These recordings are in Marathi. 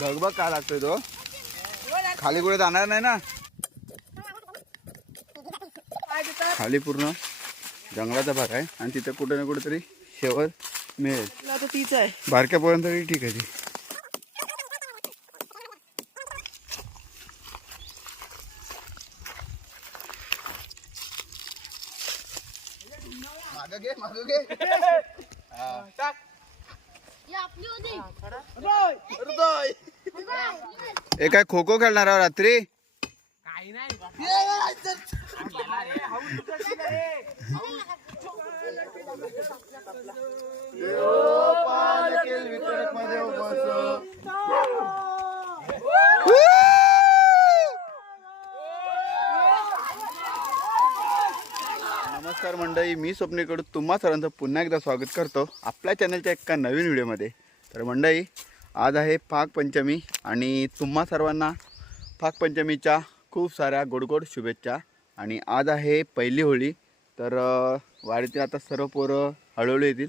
बघ का लागतोय तो. खाली कुठे जाणार नाही ना? खाली पूर्ण जंगलाचा भाग आहे आणि तिथे कुठे ना कुठेतरी शेवल मिळेल. तीच आहे. बारक्यापर्यंत तरी ठीक आहे ती मागं घे, मागं घे. हे काय खो खो खेळणार आहोत रात्री? नमस्कार मंडळी मी स्वप्नीकडून तुम्हा सर्वांचं पुन्हा एकदा स्वागत करतो आपल्या चॅनलच्या एका नवीन व्हिडिओमध्ये तर मंडळी आज आहे पाकपंचमी आणि तुम्हा सर्वांना पाकपंचमीच्या खूप साऱ्या गोडगोड शुभेच्छा. आणि आज आहे पहिली होळी. तर वाडीतील आता सर्व पोरं हळूहळू येतील.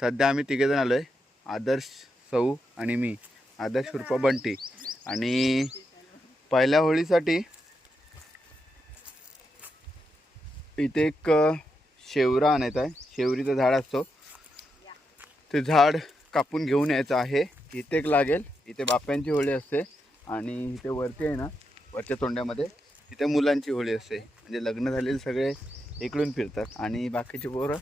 सध्या आम्ही तिघेजण आलो आहे आदर्श सौ आणि मी. आदर्श रुपा बंटी. आणि पहिल्या होळीसाठी इथे एक शेवरा आणायचा आहे. शेवरीचं झाड असतो. ते झाड कापून घेऊन यायचं आहे. इथे एक लागेल. इथे बाप्यांची होळी असते आणि इथे वरती आहे ना वरच्या तोंड्यामध्ये इथे मुलांची होळी असते. म्हणजे लग्न झालेले सगळे इकडून फिरतात आणि बाकीचे पोरं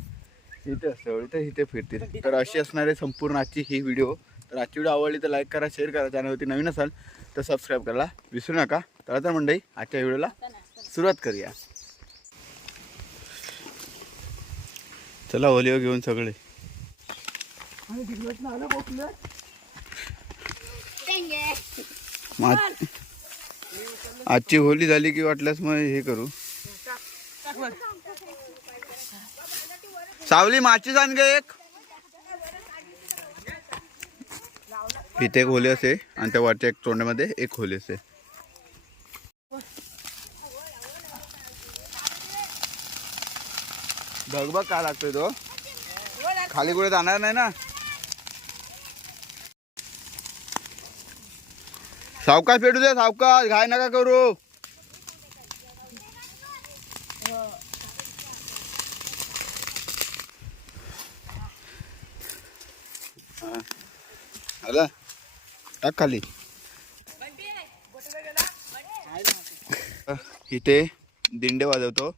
इथे असते होळी तर इथे फिरतील. तर अशी असणारे संपूर्ण आजची ही व्हिडिओ. तर आजची व्हिडिओ आवडली तर लाईक करा शेअर करा. चॅनलवरती नवीन असाल तर सबस्क्राईब करायला विसरू नका. तर आता मंडळी आजच्या व्हिडिओला सुरुवात करूया. चला होलीवर घेऊन सगळे. मग आजची होली झाली की वाटल्यास मग हे करू. सावली माचीच आण गे एक. इथे एक होली असे आणि त्या वरच्या एक तोंडामध्ये एक होली असे. बघ बघ का लागतोय तो. खाली कुठे जाणार नाही ना? सावकाश पेटू दे सावकाश. घाय नका करू. हा. आला. टाक खाली. इथे दिंडे वाजवतो.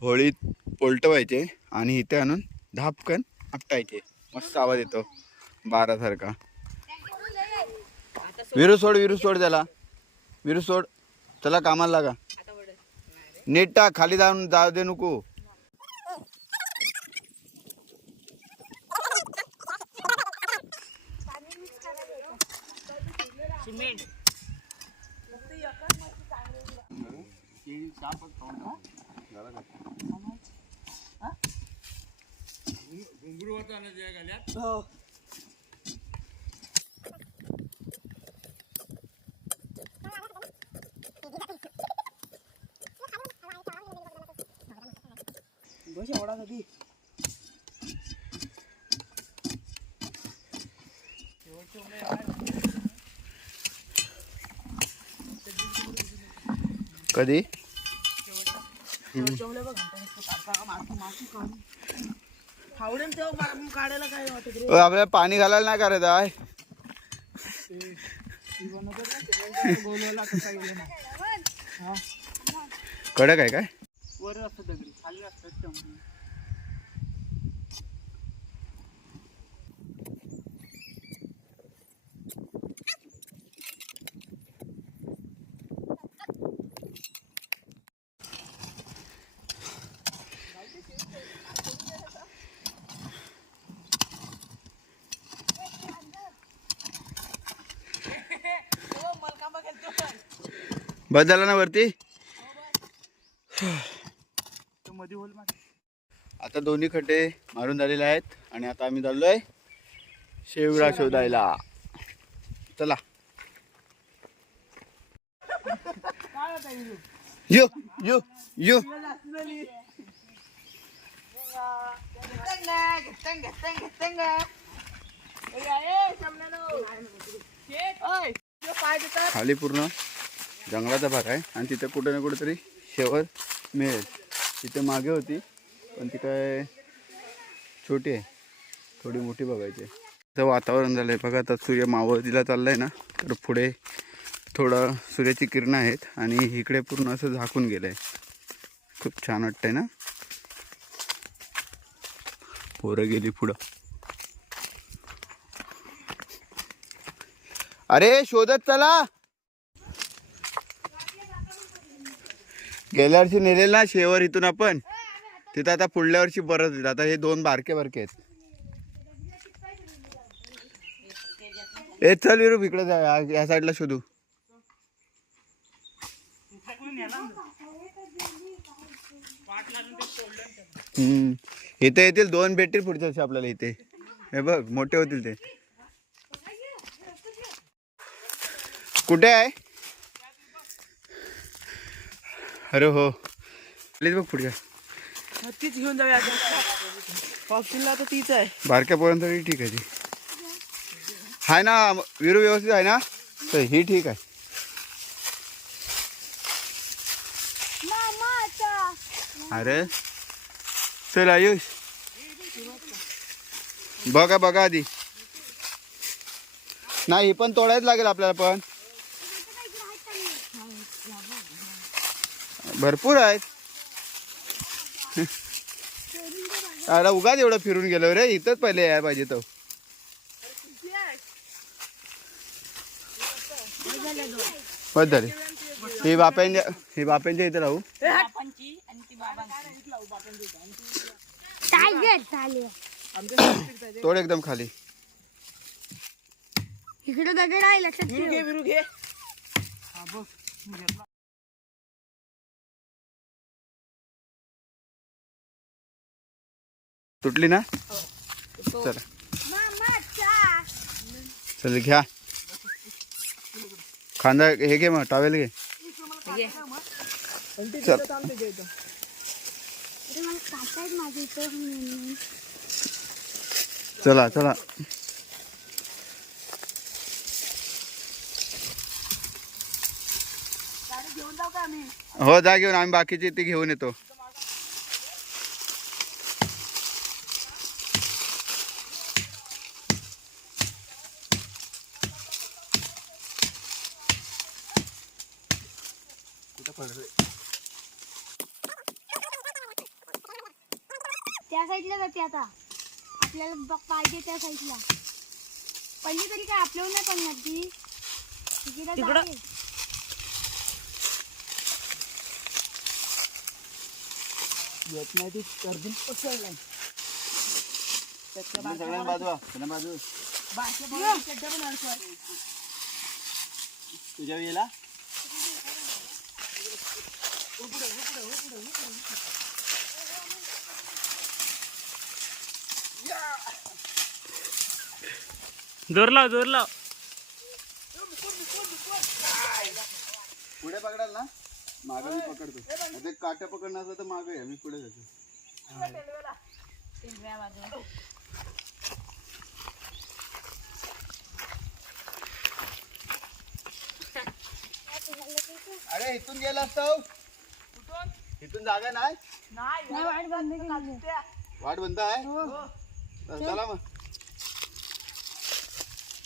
होळीत पोलटवायचे आणि इथे आणून धापकन आपटायचे. मस्त आवाज येतो. बारासारखा. विरू सोड विरू सोड त्याला. विरू सोड. चला कामाला लागा. नीट टाक खाली जाऊन जाऊ दे नको. हो. बस एवढा कधी? कधी? आपल्याला पाणी घालायला नाही करायचं आहे. कडक आहे काय वर असतं दगडी खाली असतात चमकी बस झाला ना वरती. आता दोन्ही खड्डे मारून झालेले आहेत आणि आता आम्ही चाललोय शेवडा शोधायला. चला. यो यो यो. खाली पूर्ण. जंगलाचा भाग आहे आणि तिथे कुठे ना कुठंतरी शेवर मिळेल. तिथे मागे होती पण ती काय छोटी आहे. थोडी मोठी बघायची आहे. तर वातावरण झालं आहे बघा आता सूर्य मावळतीला चाललं आहे ना तर पुढे थोडं सूर्याची किरणं आहेत आणि इकडे पूर्ण असं झाकून गेलं आहे खूप छान वाटतंय ना? पोरं गेली पुढं. अरे शोधत चला. गेल्या वर्षी नेलेलं ना शेवर इथून आपण. तिथं आता पुढल्या वर्षी बरंच येत आता हे दोन बारके बारके आहेत. ए चल विरूप इकडे जा. या- या साईडला शोधू. हम्म. इथे येतील दोन भेटतील पुढच्या वर्षी आपल्याला इथे. हे बघ मोठे होतील ते. कुठे आहे? अरे हो. प्लीज बघ पुढच्या. तीच घेऊन जाऊया पॉप्सिनला तर तीच आहे. बारक्यापर्यंत तरी ठीक आहे ती. आहे ना विरू व्यवस्थित आहे ना? तर ही ठीक आहे. अरे चल आयुष. बघा बघा आधी. नाही ही पण तोडायच लागेल आपल्याला पण. भरपूर आहेत. अरे उगाच एवढं फिरून गेलो रे इथंच पहिले यायला पाहिजे तो. बस झाले. ही बाप्यांच्या ही बाप्यांच्या इथे राहू. तोड एकदम खाली. इकडे दगड आहे लक्षात तुटली ना? चला। चल घ्या. खांदा हे घे मग टावेल घे. चल. ते. चला चला. हो जा घेऊन. आम्ही बाकीची ती घेऊन येतो. त्या साईडला जाते आता. आपल्याला ब- पाहिजे त्या साईडला. पहिली तरी काय आपल्यावर नाही पडणार ती. तिकडे. येत नाही ती. त्याच्या सगळ्यांना बाजू बाजू बारक्या. तुझ्या वेळेला? जोर लाव जोर लाव. पुढे पकडाल ना? मागं मी पकडतो. ते काट्या पकडणं असलं तर मागे मी पुढे जातो. अरे इथून गेला असतो इथून जागा नाही? नाही वाट बंद केली. वाट बंद आहे? तर चला मग नशीब आली नाही तर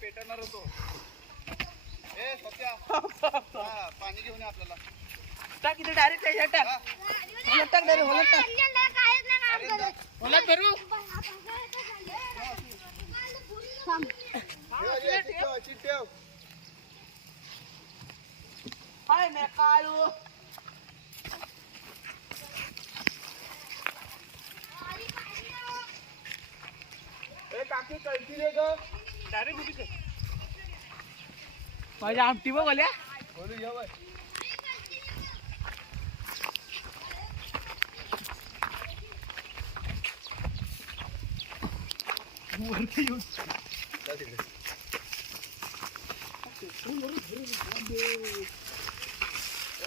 पेटणार होतो. ए सत्या. हा, पाणी घेऊन ये आपल्याला. टाक इथे डायरेक्ट टाक. होलात टाक डायरेक्ट होलात टाक. होलात भरू ठेव आधी, अशी ठेव, अशी ठेव. हाय मे काळू काकी कळती रे ग. डायरेक्ट उभी कर. माझी आमटी बघ ओल्या बोलू ये वय. जा तिकडे.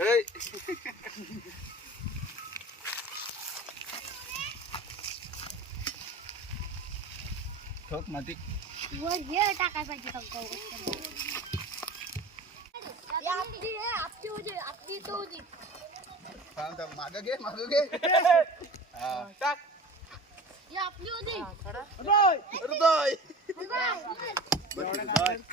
ऐ. ठोक माती वर हे टाकाय पाहिजे सगळं आपली हे, आपली होती आपली इथं होती थांब, थांब. मागं घे मागं घे हा. ही आपली होती हृदय. बस, बस. तुझे गोंधळ टाकतात का आम्हाला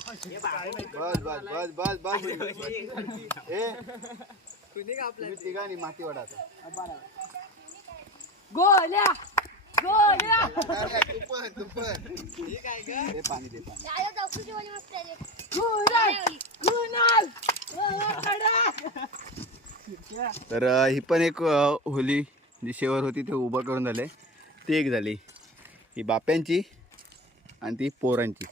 बस बस बस बस बस ए तुम्ही तिघांनी माती वाढाता गोल्या गोल्या. तू पण तू पण हे पाणी दे पाणी. आया दाखवूची वाली मस्त आहे रे. कुणाल कुणाल तर ही पण एक होली जी शेवर होती ते उभं करून झाले. ती एक झाली. ही बाप्यांची आणि ती पोरांची.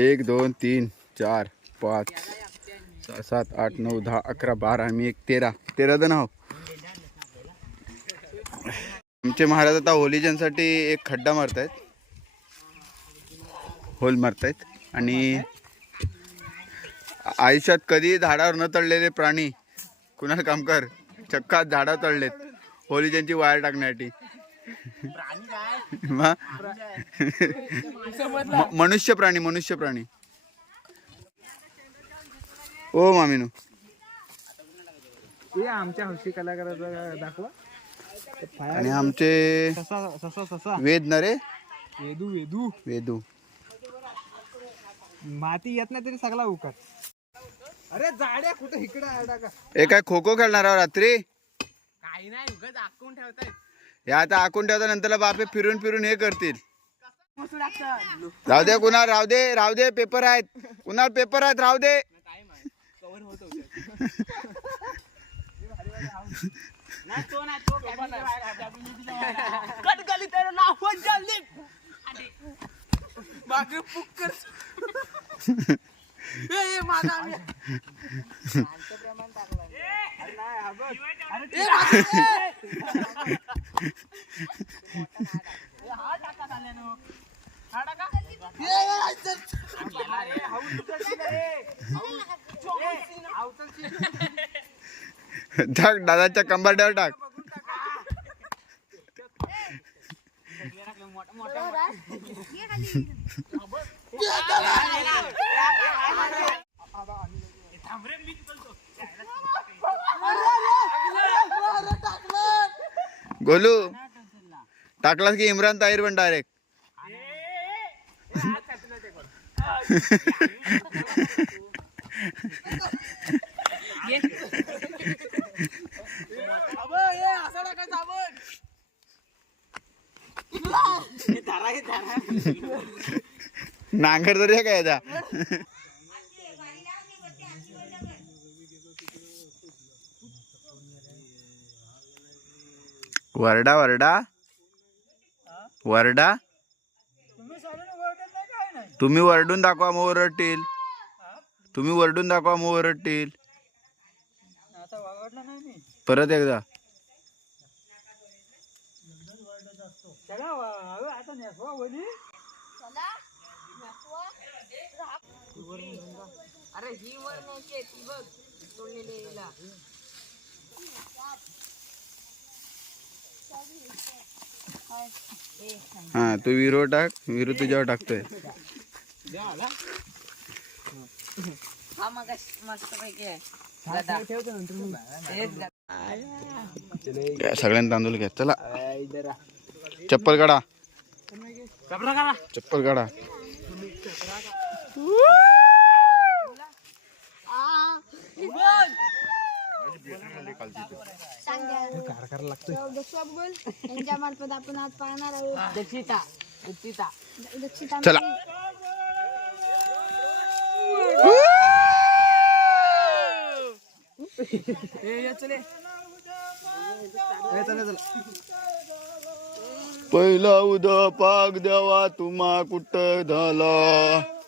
एक दोन तीन चार पाच सहा सात आठ नऊ दहा अकरा बारा आम्ही मी एक तेरा. तेरा जण आहो आमचे महाराज आता होलीजनसाठी एक खड्डा मारतायत. होल मारतायत. आणि आयुष्यात कधी झाडावर न तळलेले प्राणी कुणाल कामकर चक्कात झाडावर तळलेत. होलीजनची वायर टाकण्यासाठी. मनुष्य प्राणी मनुष्य प्राणी. ओ मामीनू. आमच्या हौशी कलाकाराचा दाखवा. आणि आमचे ससा ससा ससा. वेद नरे वेदू वेदू. वेदू. माती येत नाही तरी सगळा उकत अरे जाड्या कुठे इकडे हे काय खो खो खेळणार आहो रात्री? काही नाही उगत आखून ठेवतायत. हे आता आखून ठेवता नंतर बापे फिरून फिरून हे करतील. राहू दे कुणाल राहू दे राहू दे पेपर आहेत. कुणाल पेपर आहेत राहू दे. ए माझा आम्ही अरे नाही, हा बघ. अरे ए, मागे, ए. ए, हा टाका झाल्यानं. हा टाका. ए, ए, चल. अरे, हाऊस उचलशील रे. हाऊस. ए, हाऊस उचलशील. टाक दादाच्या कंबाट्यावर टाक गोलू टाकलास की इम्रान ताहिर पण डायरेक्ट नांगर तरी आहे काय वरडा वरडा. वरडा. तुम्ही वरडून दाखवा मग ओरडतील. तुम्ही वरडून दाखवा मग ओरडतील. परत एकदा. अरे ही वर नाही ती बघ सोडलेली हिला हा तू विरो टाक विरो तुझ्यावर टाकतोय. हा सगळ्यांना तांदूळ घ्या चला. चप्पल काढा चप्पल काढा आ. सांग द्या. दक्षिणा बोल. यांच्या मार्फत आपण आज पाहणार आहोत. दक्षिता दक्षिता दक्षिणा चला. पहिला उद पाक देवा तुम्हा कुठं झाला?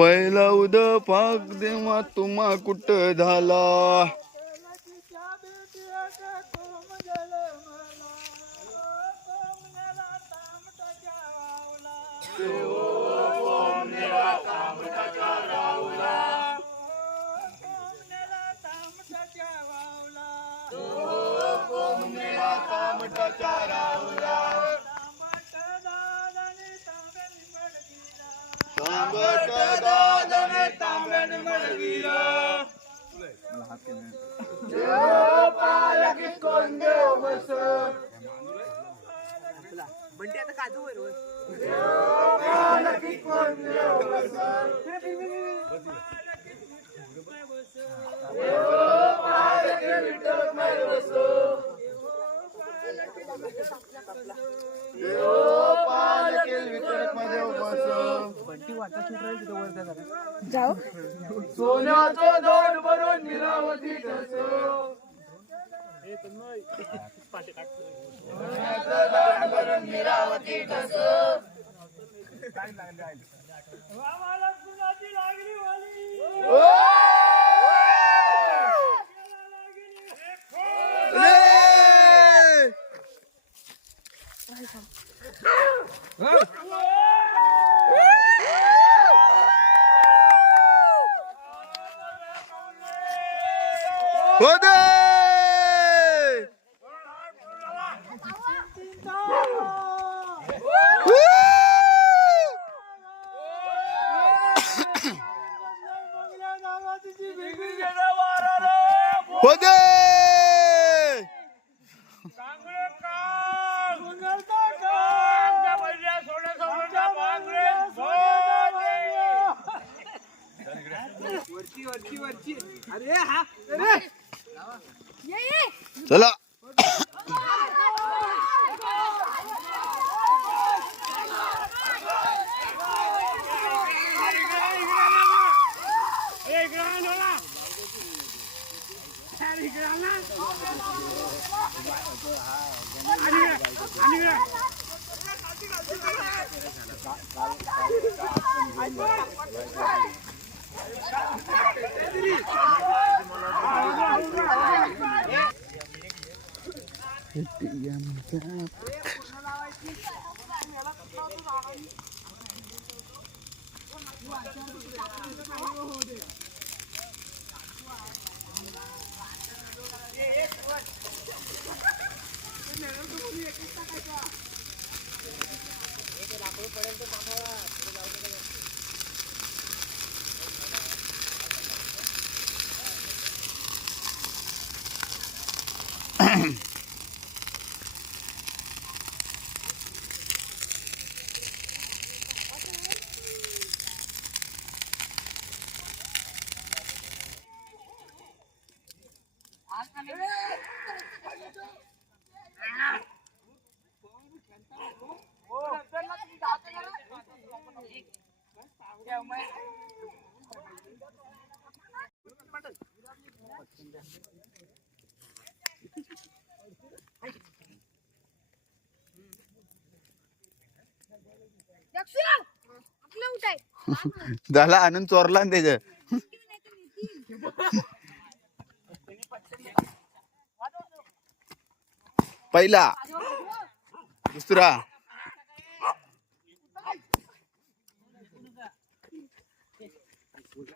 पहिला उद पाक देवा तुम्हा कुठ झाला बंटी आता काजू बरोबर जरा सोन्याचं दोन भरून निरावती होते होते वरची वरची वरची अरे हा अरे ये ये चला दक्षिणा झाला आनंद चोरला ना त्याच्या. पहिला. दुसरा.